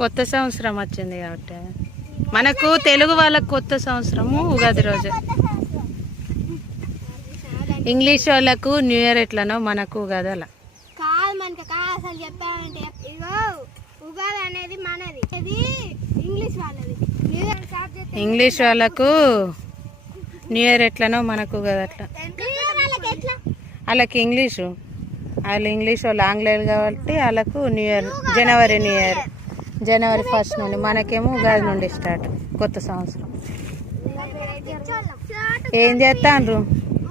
కొత్త సంవత్సరం వచ్చింది కాబట్టి. మనకు తెలుగు వాళ్ళకు కొత్త సంవత్సరము ఉగాది రోజు. ఇంగ్లీష్ వాళ్ళకు న్యూ ఇయర్ ఎట్లనో మనకు అలా. కాదు మనకి కాదు అసలు చెప్పాలంటే ఇగో ఉగాది అనేది మనది. ఇది ఇంగ్లీష్ వాళ్ళది. న్యూ ఇయర్ ఇంగ్లీష్ వాళ్ళకు న్యూ ఇయర్ ఎట్లనో మనకు ఉగాది అట్లా. వాళ్ళకి ఇంగ్లీషు. వాళ్ళు ఇంగ్లీష్ వాళ్ళు ఆంగ్లేయులు కాబట్టి వాళ్ళకు న్యూ ఇయర్ జనవరి న్యూ ఇయర్ జనవరి ఫస్ట్ నుండి మనకేమో ఉగాది నుండి స్టార్ట్ కొత్త సంవత్సరం. ఏం చేస్తాండ్రు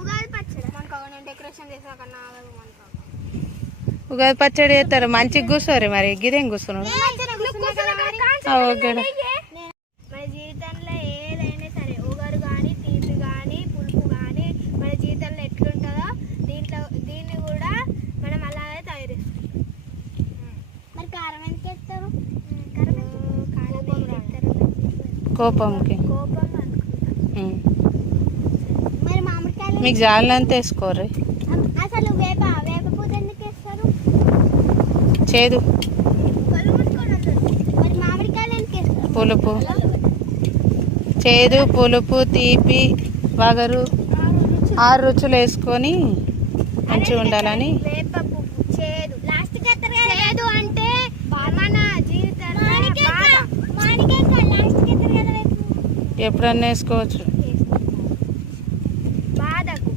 ఉగాది పచ్చడి మనకు నేను డెకరేషన్ చేసాక నాగదు మనకు ఉగాది పచ్చడి చేస్తారు. మంచిగా కూర్చోరు మరి. గిదేం కూర్చున్నాడు మన జీవితంలో ఏదైనా సరే ఉగారు కానీ తీపి కానీ పులుపు కానీ మన జీవితంలో ఎట్లుంటుందో దీంట్లో దీన్ని కూడా మనం అలాగే తయారు చేస్తాం మరి కారం ఎంత చేస్తారు కోపంకి. కోపం అనుకుంటా. మరి మామిడికాయలు మీకు జాలినంత వేసుకోరు చేదు. పులుపు. చేదు పులుపు తీపి వగరు ఆరు రుచులు వేసుకొని మంచిగా ఉండాలని. వేప పువ్వు చేదు లాస్ట్ చేదు అంటే మన జీవితంలో మామిడికాయ లాస్ట్ కదా వేపు ఎప్పుడన్నా వేసుకోవచ్చు బాధకు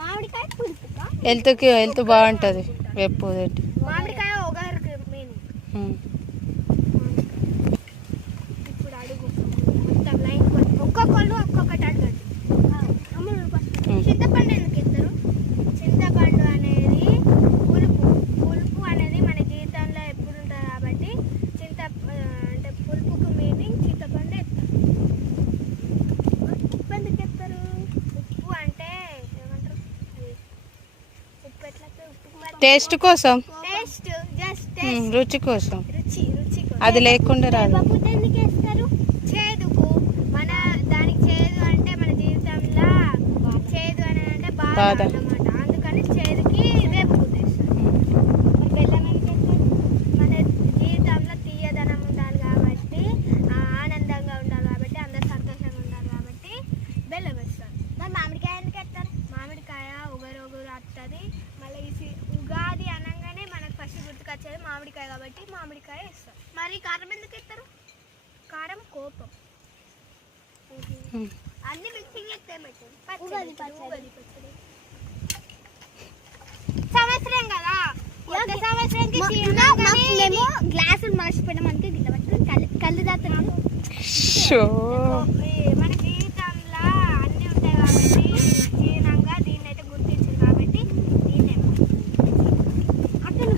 మామిడికాయ పులుపుకా హెల్త్కి హెల్త్ బాగుంటుంది వెప్పు తింటే ఒక్కొక్కళ్ళు ఒక్కొక్కటి అడగండి. చింతపండు ఎందుకు ఇస్తారు చింతపండు అనేది పులుపు పులుపు అనేది మన జీవితంలో ఎప్పుడు ఉంటుంది కాబట్టి చింత ఆ, అంటే పులుపుకు మీనింగ్ చింతపండు ఎత్తారు ఉప్పు ఎందుకు ఎత్తారు ఉప్పు అంటే ఏమంటారు అది ఉప్పు ఎట్లా ఉప్పు టేస్ట్ కోసం? టేస్ట్ జస్ట్ ఉమ్, టేస్ట్ రుచి కోసం. రుచి రుచి కోసం. అది లేకుండా రాదు. వేపపూత ఎందుకు వేస్తారు చేదుకు మన దానికి చేదు అంటే మన జీవితంలో చేదు అని అంటే బాధ బాధ. అన్నమాట అందుకని చేదుకి వేపపూత వేస్తారు మరి బెల్లం ఎందుకు వేస్తారు మన జీవితంలో తీయదనం ఉండాలి కాబట్టి ఆ, ఆనందంగా ఉండాలి కాబట్టి అందరు సంతోషంగా ఉండాలి కాబట్టి బెల్లం వేస్తారు మరి మామిడికాయ ఎందుకు వేస్తారు మామిడికాయ ఉగరు ఉగురు వస్తుంది మళ్ళీ ఈ సి- ఉగాది అనగానే మనకు ఫస్ట్ గుర్తుకొచ్చేది మామిడికాయ కాబట్టి మామిడికాయ వేస్తారు మరి కారం ఎందుకు వేస్తారు కారం కోపం. అన్ని మిక్సింగ్ సంవత్సరం కదా? కొత్త సంవత్సరంకి మేము గ్లాసులు మర్చిపోయినా మనకి గిట్ల పట్టుకుని కళ్ళు కళ్ళు దాతున్నాం షో. మన జీవితంలో అన్నీ ఉంటాయి కాబట్టి జీవనంగా దీన్ని అయితే గుర్తించింది కాబట్టి దీన్నే. అతను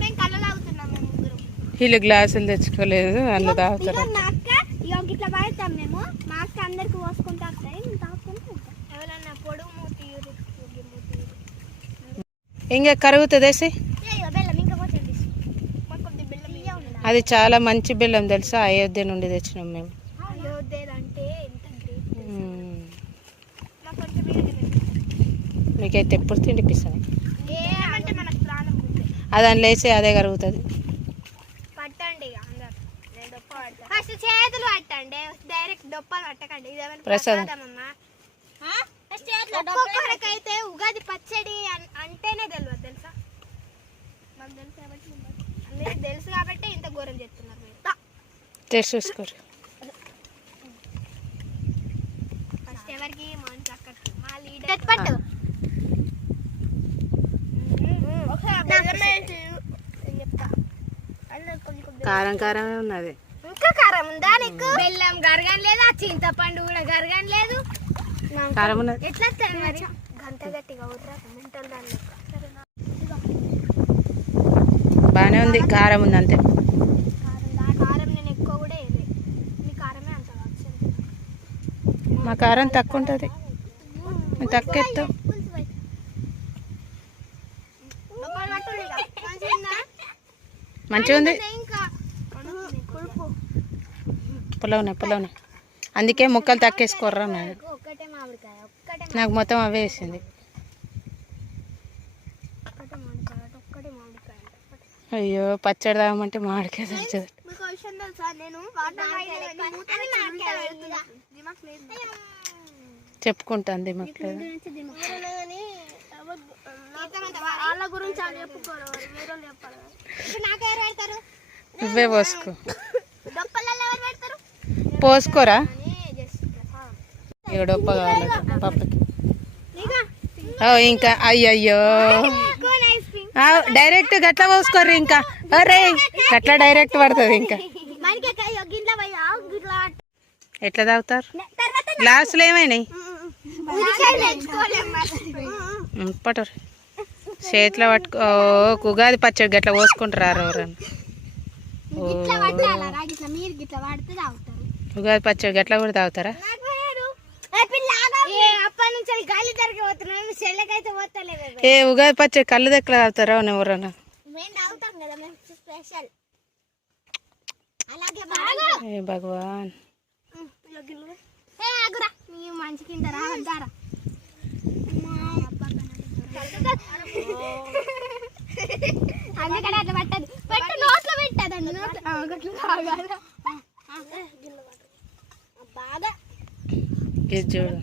మేము కళ్ళు తాగుతున్నాం మేము ముగ్గురు వీళ్ళు గ్లాసులు తెచ్చుకోలేదు అందులో తాగుతారు. ఇగో మా అక్క ఇగో ఇట్లా పడతాం మేము. మా అక్క అందరికి పోసుకుంటా వస్తాయి. మేము తాగుకుంటూ ఉంటాం ఎవరన్నా పొడుగు మూతి మూతి ఇంకా కరుగుతుంది అది చాలా మంచి బెల్లం తెలుసా? అయోధ్య నుండి తెచ్చినాం మేము. మీకైతే ఎప్పుడు తిండిపిస్తాను ఏమంటే మనకు ప్రాణం ఉంది. అది అందులో వేసి అదే కరుగుతుంది పట్టండి ఇక అందరు నేను డొప్ప పడతా ఫస్ట్ చేతులు పట్టండి డైరెక్ట్ ఏమైనా ప్రసాదం. ఒక్కొక్కరికైతే ఉగాది పచ్చడి అంటేనే తెలియదు తెలుసా? మాకు తెలుసు కాబట్టి అందరికి తెలుసు కాబట్టి ఇంత ఘోరం చెప్తున్నారు మీరు. టేస్ట్ చూసుకోరు. ఫస్ట్ ఎవరికి? అక్కడికి మా లీడర్. పట్టు. కారం కారమే ఉన్నది. కారం ఉందా నీకు? బెల్లం గరగం ఆ చింతపండు కూడా గరగం లేదు. కారం ఎట్లా వస్తుంది మరి? గంట గట్టిగా బాగానే ఉంది కారం ఉంది అంతే. మా కారం తక్కువ ఉంటుంది. తక్కువ మంచిగా ఉంది పులవనే పులవనే అందుకే ముక్కలు తక్కేసుకోర్రా నాకు నాకు మొత్తం అవే వేసింది. అయ్యో పచ్చడి తాగమంటే మామిడికాయ తెచ్చదు చెప్పుకుంటాను విషయం మాకు నువ్వే పోసుకో. పోసుకోరా? అని just ఇక డొప్ప కావాలి పప్పకి ఇక ఓ ఇంకా. అయ్యయ్యో. డైరెక్ట్ గట్ల పోసుకోర్రి ఇంకా. అరే గట్ల డైరెక్ట్ పడుతుంది ఇంకా. ఎట్లా తాగుతారు? గ్లాసులు ఏమైనాయి? పట్టరు చేతిలో పట్టుకో. ఓ, ఉగాది పచ్చడి గట్ల పోసుకుంటారు ఎవరన్నా గిట్ల ఉగాది పచ్చడి గట్ల కూడా తాగుతారా? ఏ ఉగాది పచ్చడి కళ్ళు దగ్గర తాగుతారా ఎవరన్నా? ఏ భగవాన్. అందుకని అట్లా పట్టదు. పెట్టు నోట్లో పెట్టదండి నోట్లో 给救了。